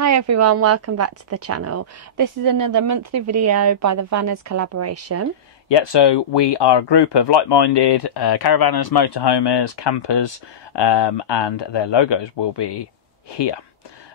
Hi everyone, welcome back to the channel. This is another monthly video by the Vanners collaboration. Yeah, so we are a group of like-minded caravanners, motorhomers, campers, and their logos will be here.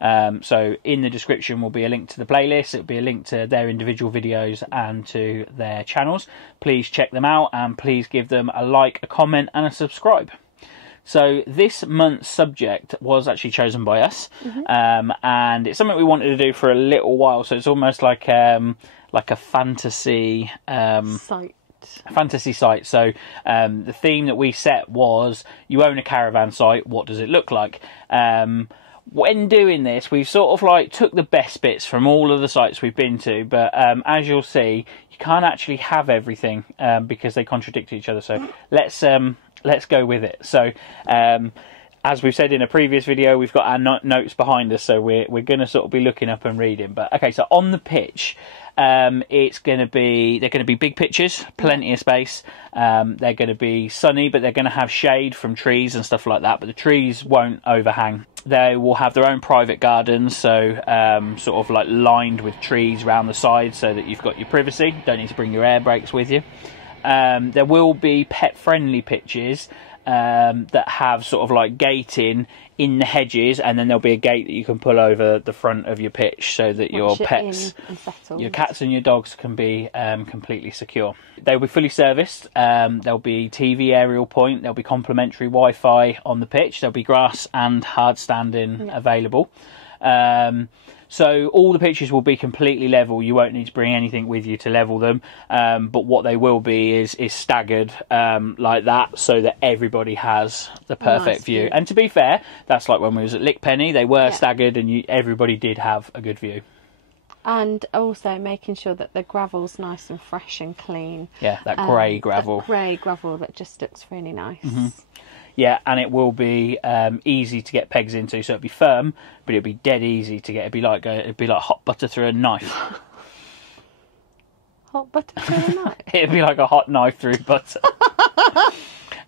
So in the description will be a link to the playlist, it'll be a link to their individual videos and to their channels. Please check them out and please give them a like, a comment and a subscribe. So this month's subject was actually chosen by us, and it's something we wanted to do for a little while. So it's almost like a fantasy site. So the theme that we set was: you own a caravan site. What does it look like? When doing this, we've sort of like took the best bits from all of the sites we've been to, but as you'll see, you can't actually have everything because they contradict each other. So let's go with it. So as we've said in a previous video, we've got our notes behind us, so we're going to sort of be looking up and reading. But okay, so on the pitch, they're going to be big pitches, plenty of space. They're going to be sunny, but they're going to have shade from trees and stuff like that, but the trees won't overhang. They will have their own private gardens, so sort of like lined with trees around the sides, so that you've got your privacy. Don't need to bring your air brakes with you. There will be pet-friendly pitches that have sort of like gating in the hedges, and then there'll be a gate that you can pull over the front of your pitch so that your pets, your cats and your dogs can be completely secure. They'll be fully serviced. There'll be TV aerial point. There'll be complimentary Wi-Fi on the pitch. There'll be grass and hard standing available. So all the pitches will be completely level. You won't need to bring anything with you to level them. But what they will be is staggered like that, so that everybody has the perfect view. And to be fair, that's like when we was at Lickpenny. They were staggered, and everybody did have a good view. And also making sure that the gravel's nice and fresh and clean. Yeah, that grey gravel. That grey gravel that just looks really nice. Yeah, and it will be easy to get pegs into, so it'll be firm, but it'll be dead easy to get. It'd be like hot butter through a knife. Hot butter through a knife? It'd be like a hot knife through butter.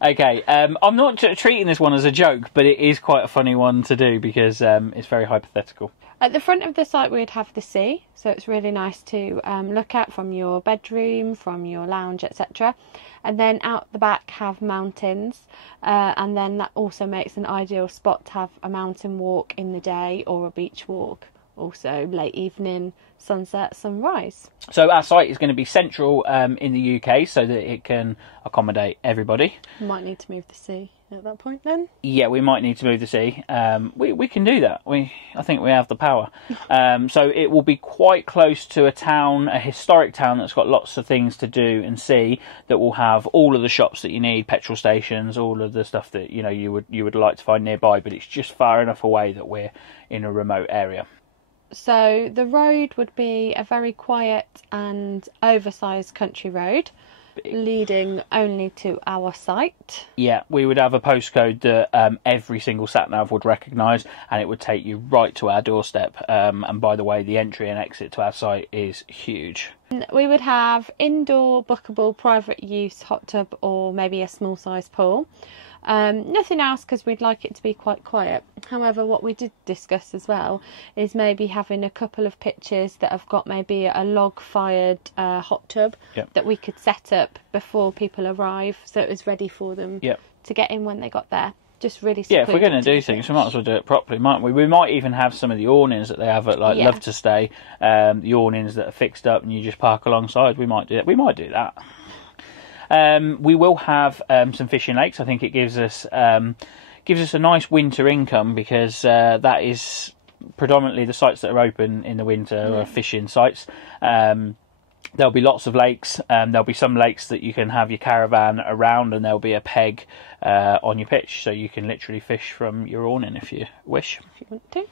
Okay, I'm not treating this one as a joke, but it is quite a funny one to do because it's very hypothetical. At the front of the site we'd have the sea, so it's really nice to look at from your bedroom, from your lounge, etc. And then out the back have mountains, and then that also makes an ideal spot to have a mountain walk in the day or a beach walk. Also late evening, sunset, sunrise. So our site is going to be central in the UK so that it can accommodate everybody. Might need to move the sea at that point then. Yeah, we might need to move the sea. We can do that. I think we have the power. So it will be quite close to a town, a historic town that's got lots of things to do and see, that will have all of the shops that you need, petrol stations, all of the stuff that you would like to find nearby, but it's just far enough away that we're in a remote area. So the road would be a very quiet and oversized country road leading only to our site. Yeah, we would have a postcode that every single sat-nav would recognise, and it would take you right to our doorstep. And by the way, the entry and exit to our site is huge. We would have indoor bookable private use hot tub or maybe a small size pool. Nothing else because we'd like it to be quite quiet. However, what we did discuss as well is maybe having a couple of pitches that have got maybe a log fired hot tub that we could set up before people arrive, so it was ready for them to get in when they got there. Just really if we're going to do things, we might as well do it properly, mightn't we? We might even have some of the awnings that they have at Love to Stay, the awnings that are fixed up and you just park alongside. We might do that. We will have some fishing lakes. I think it gives us a nice winter income because that is predominantly the sites that are open in the winter are fishing sites. There'll be lots of lakes. There'll be some lakes that you can have your caravan around, and there'll be a peg on your pitch, so you can literally fish from your awning if you wish. If you want to.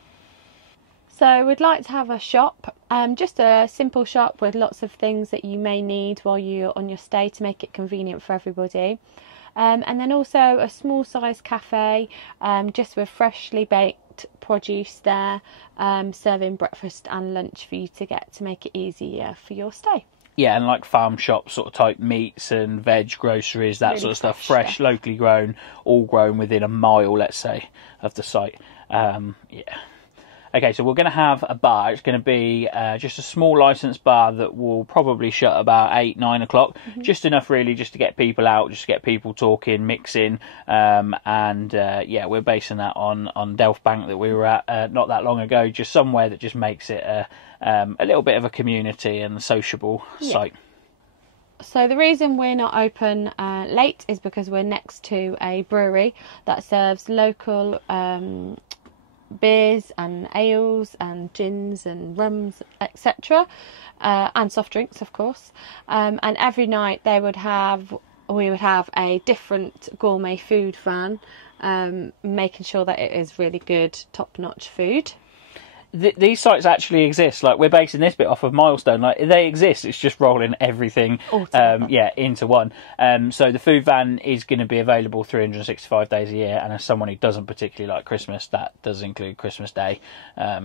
So we'd like to have a shop, just a simple shop with lots of things that you may need while you're on your stay to make it convenient for everybody. And then also a small size cafe, just with freshly baked produce there, serving breakfast and lunch for you to get to make it easier for your stay. Yeah, and like farm shop sort of type meats and veg, groceries, that really sort of stuff. Fresh, locally grown, all grown within a mile, let's say, of the site. Yeah. Okay, so we're going to have a bar. It's going to be just a small licensed bar that will probably shut about 8, 9 o'clock. Just enough really just to get people out, just to get people talking, mixing. Yeah, we're basing that on Delft Bank that we were at not that long ago. Just somewhere that just makes it a little bit of a community and a sociable site. So the reason we're not open late is because we're next to a brewery that serves local beers and ales and gins and rums, etc., and soft drinks, of course. And every night we would have a different gourmet food van, making sure that it is really good, top-notch food. These sites actually exist. Like, we're basing this bit off of Milestone. Like, they exist. It's just rolling everything into one. So the food van is going to be available 365 days a year, and as someone who doesn't particularly like Christmas, that does include Christmas Day.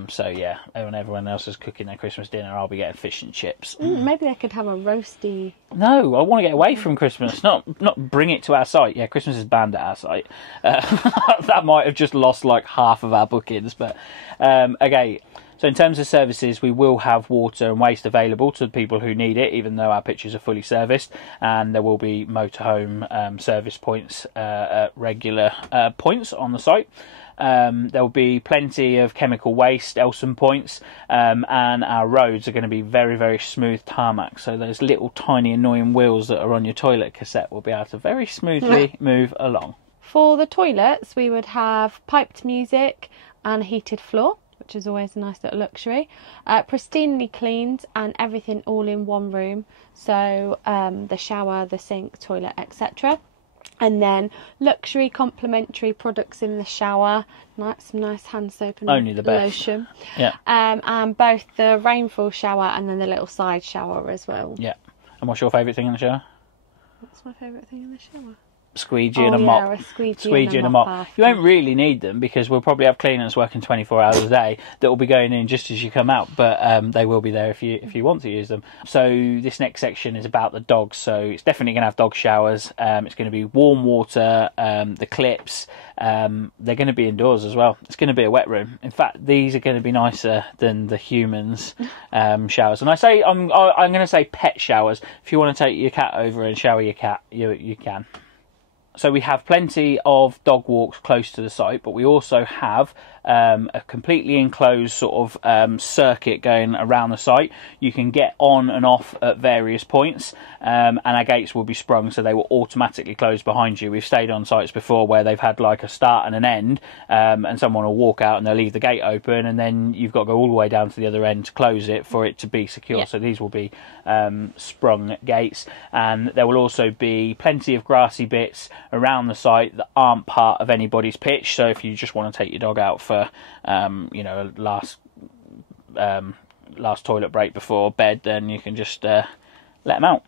So yeah, when everyone else is cooking their Christmas dinner, I'll be getting fish and chips. Maybe they could have a roasty. No, I want to get away from Christmas, not bring it to our site. Yeah, Christmas is banned at our site. That might have just lost like half of our bookings, but okay. So in terms of services, we will have water and waste available to the people who need it, even though our pitches are fully serviced, and there will be motorhome service points at regular points on the site. There will be plenty of chemical waste, Elson points, and our roads are going to be very, very smooth tarmac. So those little tiny annoying wheels that are on your toilet cassette will be able to very smoothly move along. For the toilets, we would have piped music and heated floor, which is always a nice little luxury. Pristinely cleaned and everything all in one room. So the shower, the sink, toilet, etc. And then luxury complimentary products in the shower, some nice hand soap and only the best lotion. Yeah. And both the rainfall shower and then the little side shower as well. Yeah. And what's your favourite thing in the shower? What's my favourite thing in the shower? Squeegee and a mop. A squeegee and a mop. You won't really need them because we'll probably have cleaners working 24 hours a day that will be going in just as you come out, but they will be there if you want to use them. So this next section is about the dogs. So it's definitely going to have dog showers. It's going to be warm water, the clips. They're going to be indoors as well. It's going to be a wet room. In fact, these are going to be nicer than the humans' showers. And I'm going to say pet showers. If you want to take your cat over and shower your cat, you can. So we have plenty of dog walks close to the site, but we also have a completely enclosed sort of circuit going around the site. You can get on and off at various points, and our gates will be sprung, so they will automatically close behind you. We've stayed on sites before where they've had like a start and an end, and someone will walk out and they'll leave the gate open, and then you've got to go all the way down to the other end to close it for it to be secure. So these will be sprung gates, and there will also be plenty of grassy bits around the site that aren't part of anybody's pitch. So if you just want to take your dog out for last toilet break before bed, then you can just let them out.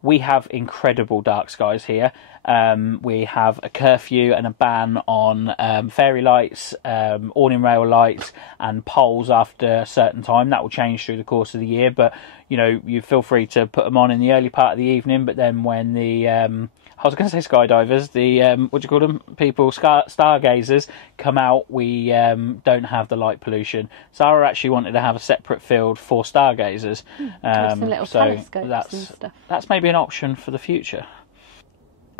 We have incredible dark skies here. We have a curfew and a ban on fairy lights, awning rail lights and poles after a certain time. That will change through the course of the year, but you feel free to put them on in the early part of the evening. But then when the I was going to say skydivers, the what do you call them? People, stargazers come out. We don't have the light pollution. Sara actually wanted to have a separate field for stargazers. Some little telescopes and stuff. That's maybe an option for the future.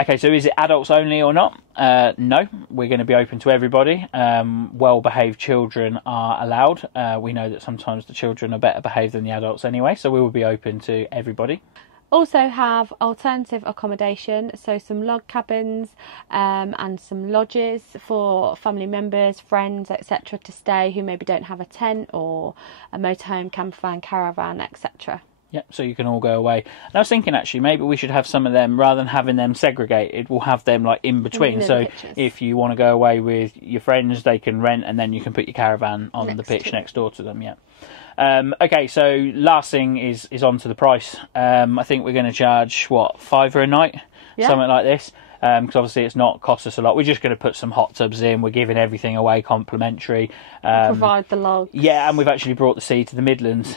Okay, so is it adults only or not? No, we're going to be open to everybody. Well-behaved children are allowed. We know that sometimes the children are better behaved than the adults anyway, so we will be open to everybody. Also have alternative accommodation, so some log cabins and some lodges for family members, friends, etc. to stay who maybe don't have a tent or a motorhome, campervan, caravan, etc. Yep, so you can all go away. And I was thinking actually maybe we should have some of them, rather than having them segregated, we'll have them like in between. So if you want to go away with your friends, they can rent and then you can put your caravan on the pitch next door to them, yeah. Okay, so last thing is on to the price. I think we're going to charge, what, £5 a night? Yeah. Something like this. because obviously it's not cost us a lot. We're just going to put some hot tubs in. We're giving everything away complimentary. Provide the logs. Yeah, and we've actually brought the sea to the Midlands.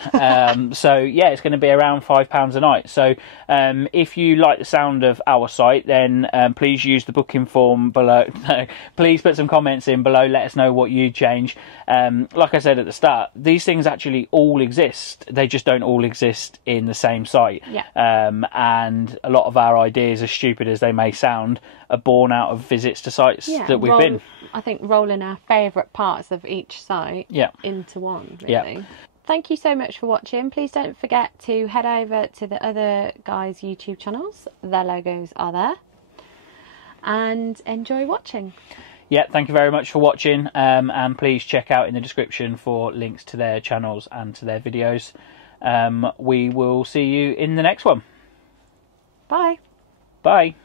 So yeah, it's going to be around £5 a night. So if you like the sound of our site, then please use the booking form below. Please put some comments in below. Let us know what you change. Like I said at the start, these things actually all exist. They just don't all exist in the same site. Yeah. And a lot of our ideas, as stupid as they may sound, are born out of visits to sites that we've been. I think rolling our favourite parts of each site into one, really. Yeah. Thank you so much for watching. Please don't forget to head over to the other guys' YouTube channels. Their logos are there. And enjoy watching. Yeah, thank you very much for watching. And please check out in the description for links to their channels and to their videos. We will see you in the next one. Bye. Bye.